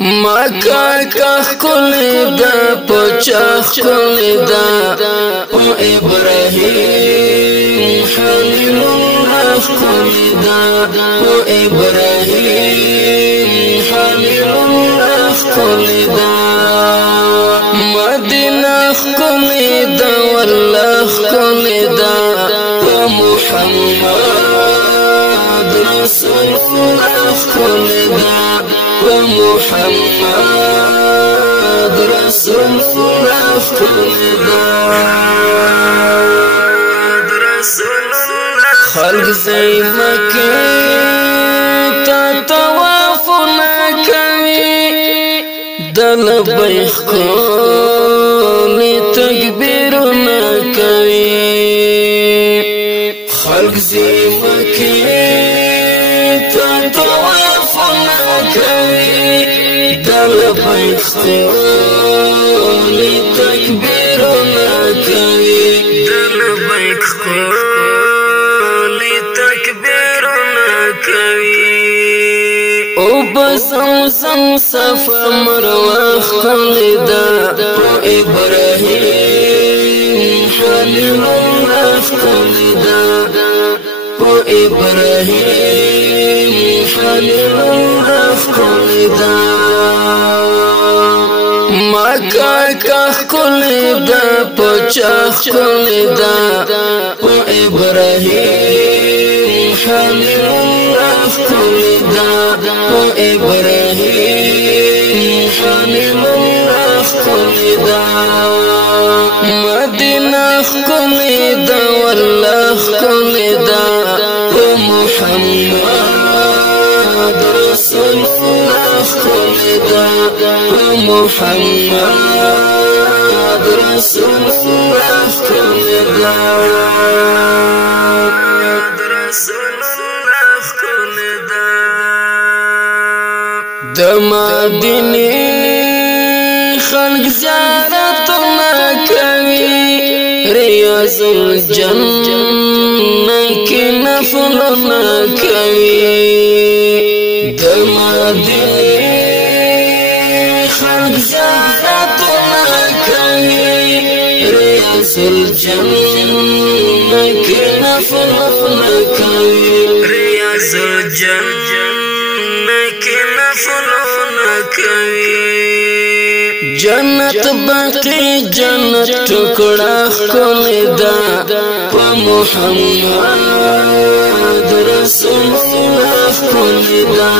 مکه کخلی دا پچخ کلی دا او ابراهیم خلیل الله کلی دا او ابراهیم خلیل الله کلی دا مدینه کلی دا والله کلی دا او محمد رسول الله کلی دا ومحمد رسول الله خلق زي مكة تطواف نكوي دلبيخ كل تكبير نكوي خلق زي مكة تطواف نكوي دلبيخ كل تكبير نكوي دلبيخ كل تكبير نكوي وبزمزم صفا مروه خلدا وإبراهيم خليل الله خلدا وإبراهيم خليل الله خلدا مکه کخلی دا پچخ کلی دا و ابراهیم خلیل الله کلی دا و ابراهیم خلیل الله کلی دا مدینه کلی دا والله کلی دا و محمد رسول الله کلی دا محمد رسول الله کلی دا د مدینه خلق زیارت کوي ریاض الجنه کې نفل کوي د مدینه خلق زیارت کوي ریاض الجنه کې نفل کوي ریاض الجنه کې نفل کوي جنت باقی جنت ټکړه کولې دا په محمد رسول الله کولې دا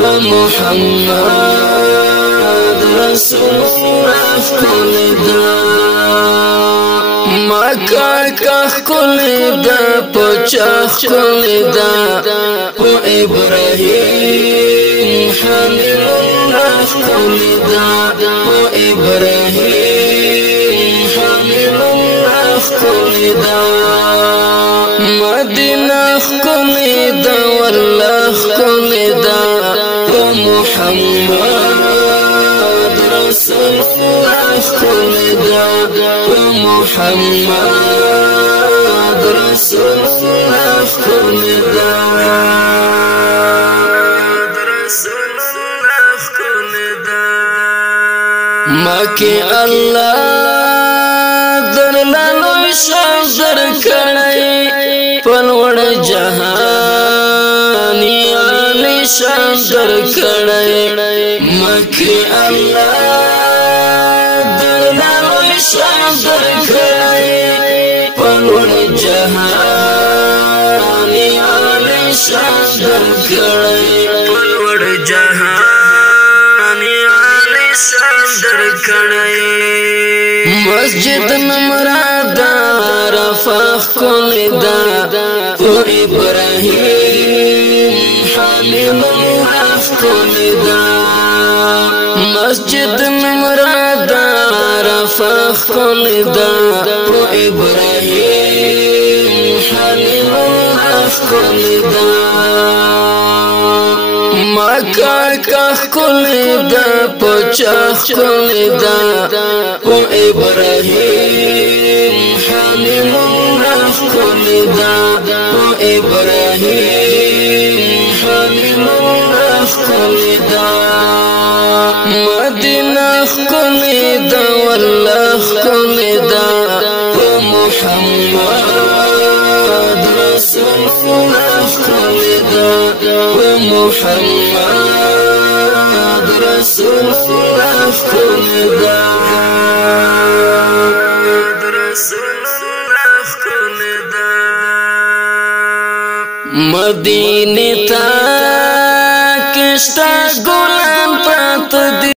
په محمد رسول الله کولې دا مکه کولې دا پچخ کولې دا او ابراهیم خلیل الله کولې دا او ابراهیم خلیل الله کولې دا مدینه کولې دا والله کولې دا او محمد رسول الله کولې دا او محمد رسول الله کولې دا مکه الله درلالو شان در کړی پلوړ جهان علی شان در کړی مکه الله درلالو شان در کړی پلوړ جهان علی شان در کړی پلوړ جهان مسجد نمراد رفاق کلی دا او ابراهیم خلیل الله کلی دا مسجد نمراد رفاق کلی دا او ابراهیم خلیل الله کلی دا مکه کخلی دا پچخ کلی دا او ابراهیم خلیل الله کلی دا او ابراهیم خلیل الله کلی دا مدینه خلی دا والله خلی دا محمد رسول الله خلی دا محمد رسول الله خلی دا مدینه تا کشتا ګلان پات